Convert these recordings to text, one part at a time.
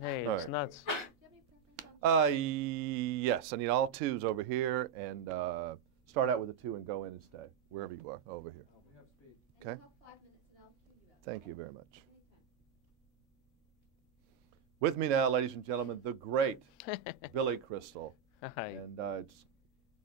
Hey, All it's right. nuts. Yes, I need all twos over here, and start out with a two and go in and stay, wherever you are, over here. Okay? Thank you very much. With me now, ladies and gentlemen, the great Billy Crystal. Hi. And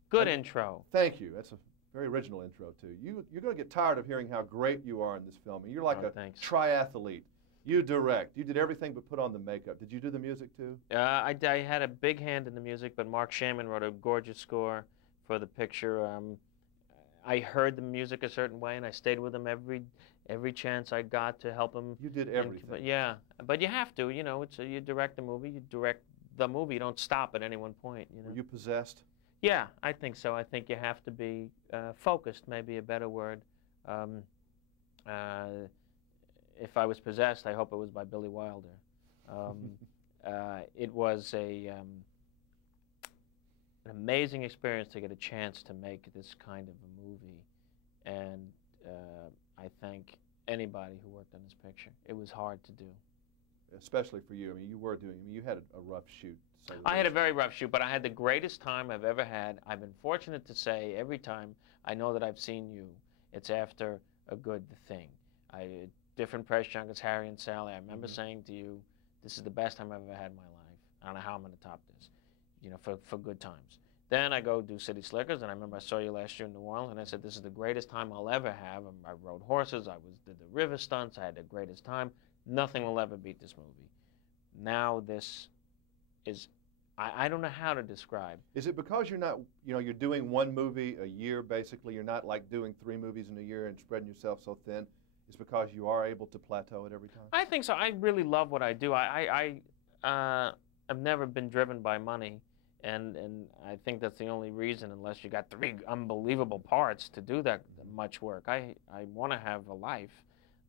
Good intro. Thank you. That's a very original intro, too. You're going to get tired of hearing how great you are in this film. You're like Thanks. triathlete. You direct. You did everything but put on the makeup. Did you do the music, too? I had a big hand in the music, but Mark Shaman wrote a gorgeous score for the picture. I heard the music a certain way, and I stayed with him every chance I got to help him. You did everything. But yeah, but you have to. You know, you direct the movie. You direct the movie. You don't stop at any one point. You know. Were you possessed? Yeah, I think so. I think you have to be focused. Maybe a better word. If I was possessed, I hope it was by Billy Wilder. It was an amazing experience to get a chance to make this kind of a movie, and I thank anybody who worked on this picture. It was hard to do. Especially for you. I mean, you had a rough shoot. I had a very rough shoot, but I had the greatest time I've ever had. I've been fortunate to say every time I know that I've seen you, it's after a good thing. Different press junkets, Harry and Sally, I remember saying to you, this is the best time I've ever had in my life. I don't know how I'm going to top this, you know, for good times. Then I go do City Slickers, and I remember I saw you last year in New Orleans, and I said, this is the greatest time I'll ever have. I rode horses, did the river stunts, I had the greatest time. Nothing will ever beat this movie. Now this is, I don't know how to describe. Is it because you're not, you're doing one movie a year, basically? You're not like doing 3 movies in a year and spreading yourself so thin? It's because you are able to plateau it every time? I think so. I really love what I do. I've never been driven by money, and I think that's the only reason, unless you got 3 unbelievable parts to do that much work. I want to have a life.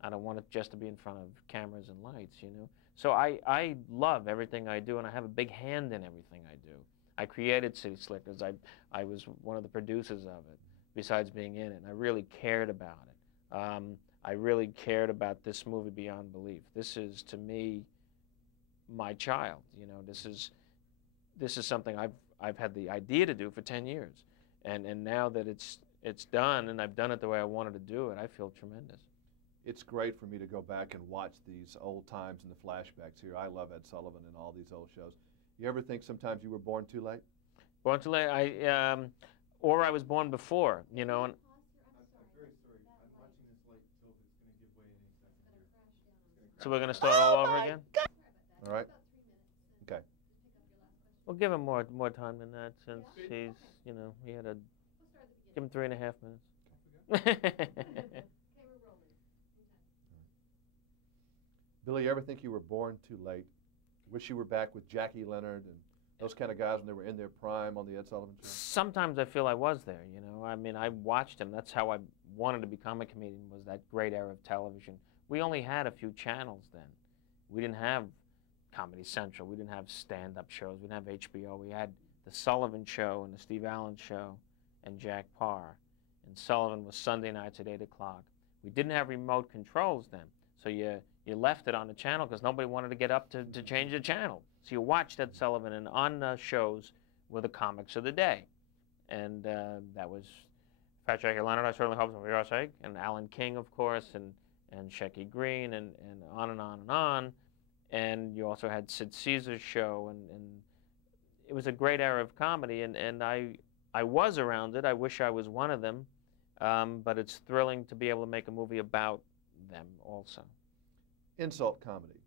I don't want it just to be in front of cameras and lights, you know. So I love everything I do, and I have a big hand in everything I do. I created City Slickers. I was one of the producers of it, besides being in it, and I really cared about it. I really cared about this movie beyond belief. This is, to me, my child. You know, this is something I've had the idea to do for 10 years, and now that it's done, and I've done it the way I wanted to do it, I feel tremendous. It's great for me to go back and watch these old times and the flashbacks here. I love Ed Sullivan and all these old shows. You ever think sometimes you were born too late? Born too late? Or I was born before, you know. And so we're going to start all over again? All right. Okay. We'll give him more time than that, since he's, you know, he had give him 3.5 minutes. Billy, you ever think you were born too late? Wish you were back with Jackie Leonard and those kind of guys when they were in their prime on the Ed Sullivan Show? Sometimes I feel I was there, you know. I mean, I watched him. That's how I wanted to become a comedian, was that great era of television. We only had a few channels then. We didn't have Comedy Central. We didn't have stand-up shows. We didn't have HBO. We had the Sullivan Show and the Steve Allen Show and Jack Parr. And Sullivan was Sunday nights at 8 o'clock. We didn't have remote controls then. So you left it on the channel because nobody wanted to get up to change the channel. So you watched Ed Sullivan, and on the shows were the comics of the day. And that was Fat Jackie Leonard, I certainly hope for your sake, and Alan King, of course, and Shecky Green, and on and on and on. And you also had Sid Caesar's show, and it was a great era of comedy, and I was around it. I wish I was one of them, but it's thrilling to be able to make a movie about them also. Insult comedy.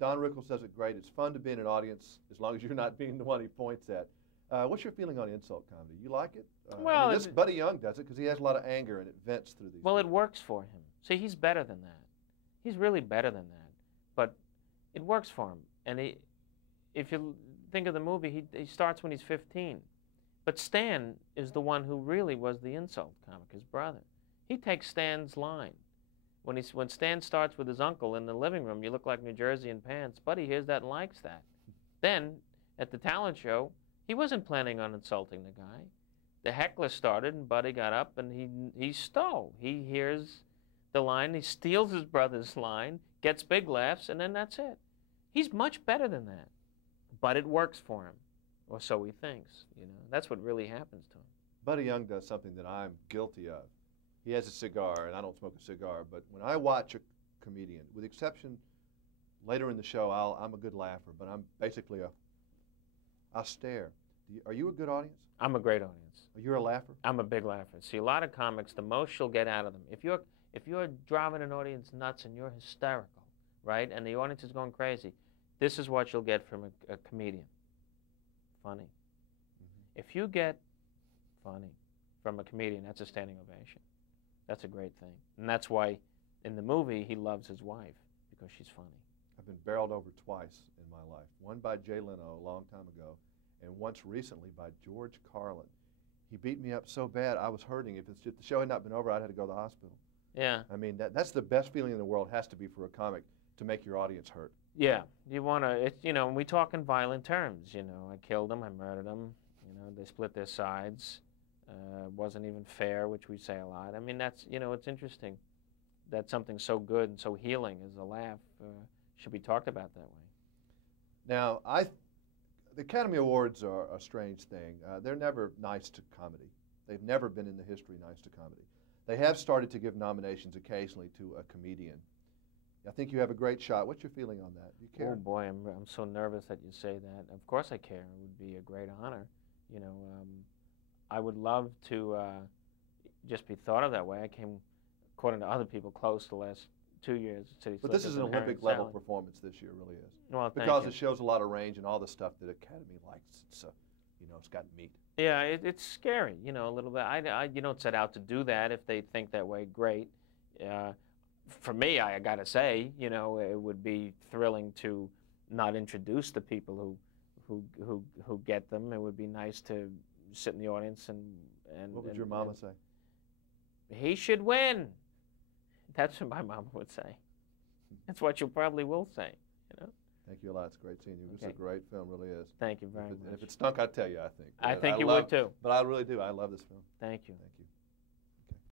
Don Rickles says it great. It's fun to be in an audience as long as you're not being the one he points at. What's your feeling on insult comedy? You like it? Well, this Buddy Young does it because he has a lot of anger and it vents through these. Well, it works for him. See, he's better than that. He's really better than that. But it works for him. And if you think of the movie, he starts when he's 15. But Stan is the one who really was the insult comic, his brother. He takes Stan's line. When Stan starts with his uncle in the living room, you look like New Jersey in pants, Buddy hears that and likes that. Then, at the talent show, he wasn't planning on insulting the guy. The heckler started, and Buddy got up, and he stole. He hears the line, he steals his brother's line, gets big laughs, and then that's it. He's much better than that, but it works for him, or so he thinks. You know, that's what really happens to him. Buddy Young does something that I'm guilty of. He has a cigar, and I don't smoke a cigar, but when I watch a comedian, with the exception later in the show, I'm a good laugher, but I'm basically I'll stare. Are you a good audience? I'm a great audience. You're a laugher? I'm a big laugher. See, a lot of comics, the most you'll get out of them, if you're driving an audience nuts and you're hysterical, right, and the audience is going crazy, this is what you'll get from a comedian. Funny. Mm-hmm. If you get funny from a comedian, that's a standing ovation. That's a great thing. And that's why in the movie he loves his wife, because she's funny. I've been barreled over twice in my life. One by Jay Leno a long time ago, and once recently by George Carlin. He beat me up so bad I was hurting. If the show had not been over, I'd have to go to the hospital. Yeah. I mean, that's the best feeling in the world, has to be for a comic, to make your audience hurt. Yeah. You want to, you know, we talk in violent terms. You know, I killed him, I murdered him. You know, they split their sides. Wasn't even fair, which we say a lot. I mean, that's, you know, it's interesting that something so good and so healing as a laugh should be talked about that way. Now, the Academy Awards are a strange thing. They're never nice to comedy. They've never been in the history nice to comedy. They have started to give nominations occasionally to a comedian. I think you have a great shot. What's your feeling on that? Do you care? Oh boy, I'm so nervous that you say that. Of course I care. It would be a great honor. You know, I would love to just be thought of that way. I came, according to other people, close the last 2 years. But this is an Olympic-level performance this year, really is. Well, because it shows a lot of range and all the stuff that Academy likes. It's, you know, it's got meat. Yeah, it's scary, you know, a little bit. You don't set out to do that. If they think that way, great. For me, I got to say, you know, it would be thrilling to not introduce the people who get them. It would be nice to sit in the audience and what would your mama say? He should win. That's what my mama would say. That's what you probably will say, you know. Thank you a lot. It's great seeing you. This is a great film, really is. Thank you very much. And if it stunk, I'd tell you, I think. I think you would too. But I really do. I love this film. Thank you. Thank you.